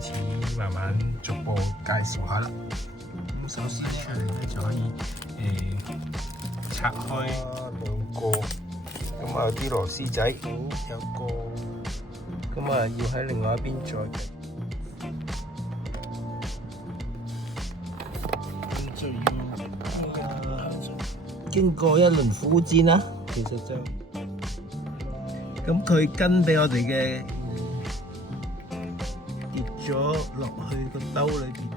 開始慢慢逐步介紹下啦。咁首先出嚟咧就可以拆開兩個，咁啊有啲螺絲仔，有個，咁啊要喺另外一邊再就要經過一輪苦戰啦，其實就咁佢跟俾我哋嘅跌咗落去個兜裏邊，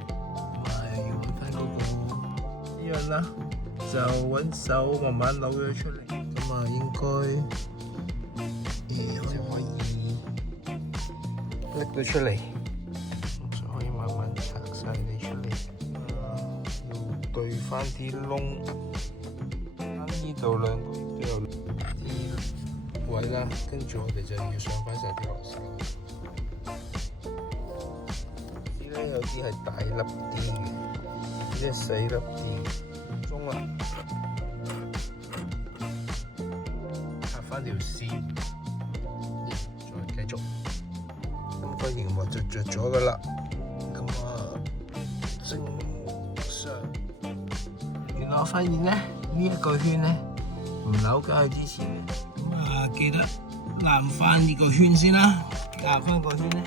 咁啊要揾翻嗰個呢樣啦，就揾手慢慢扭咗出嚟，咁啊應該就可以拎佢出嚟，就可以慢慢拆晒你出嚟。要對翻啲窿，呢度兩個都有啲位啦，跟住我哋就要上翻晒啲螺絲。呢啲有啲係大粒啲嘅，呢啲細粒啲，中啦。插翻條線，再繼續。咁個熒幕就着咗噶啦。咁啊，正常。原來我發現咧，呢一個圈咧唔扭緊去之前，咁啊記得攬翻呢個圈先啦，夾翻個圈咧。